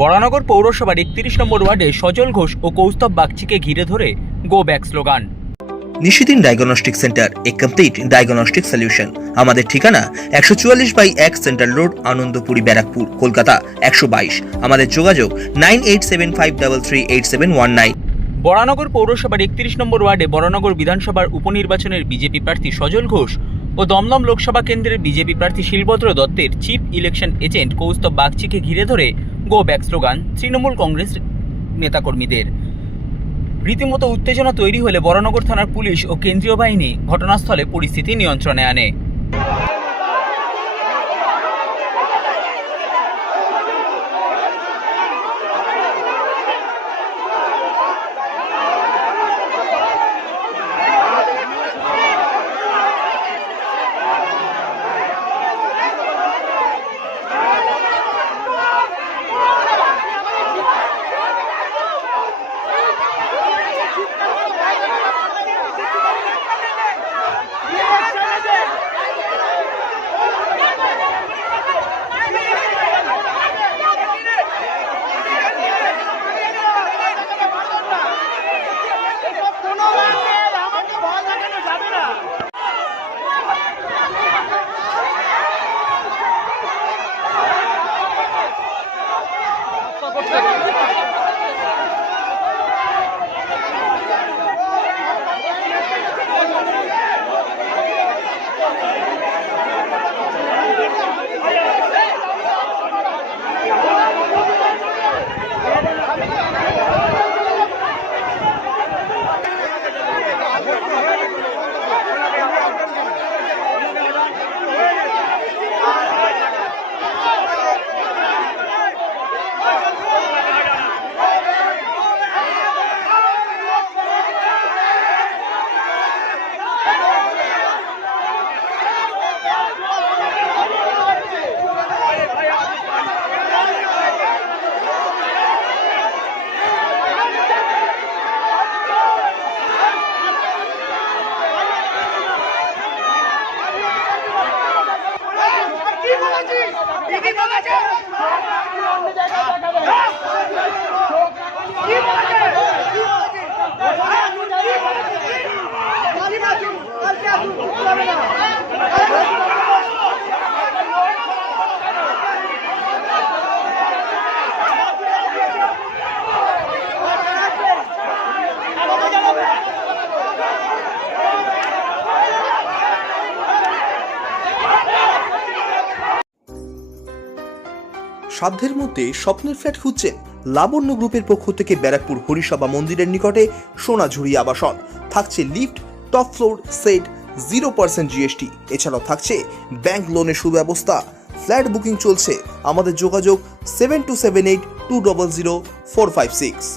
বরানগর পৌরসভার ৩১ নম্বর ওয়ার্ডে সজল ঘোষ ও কৌস্তব বাগচিকে ঘিরে ধরে গো ব্যাক স্লোগান। নিশিদিন ডায়াগনস্টিক সেন্টার, এ কমপ্লিট ডায়াগনস্টিক সলিউশন। আমাদের ঠিকানা ১৪৪/১ সেন্ট্রাল রোড, আনন্দপুরি, ব্যারাকপুর, কলকাতা ১২২। আমাদের যোগাযোগ 9875338719। বরানগর পৌরসভার ৩১ নম্বর ওয়ার্ডে বরানগর বিধানসভার উপনির্বাচনের বিজেপি প্রার্থী সজল ঘোষ ও দমদম লোকসভা কেন্দ্রের বিজেপি প্রার্থী শিলভদ্র দত্তের চিফ ইলেকশন এজেন্ট কৌস্তব বাগচিকে ঘিরে ধরে go back slogan Trinamool Congress নেতাকর্মীদের। রীতিমতো উত্তেজনা তৈরি হলে বরানগর থানার পুলিশ ও কেন্দ্রীয় বাহিনী ঘটনাস্থলে পরিস্থিতি নিয়ন্ত্রণে আনে। সাধ্যের মধ্যে স্বপ্নের ফ্ল্যাট খুঁজছেন? লাবণ্য গ্রুপের পক্ষ থেকে ব্যারাকপুর হরিসভা মন্দিরের নিকটে সোনাঝুরি আবাসন। থাকছে lift, top floor, set, 0% GST। এছাড়াও থাকছে ব্যাংক লোনের সুব্যবস্থা। ফ্ল্যাট বুকিং চলছে। আমাদের যোগাযোগ 7278200456।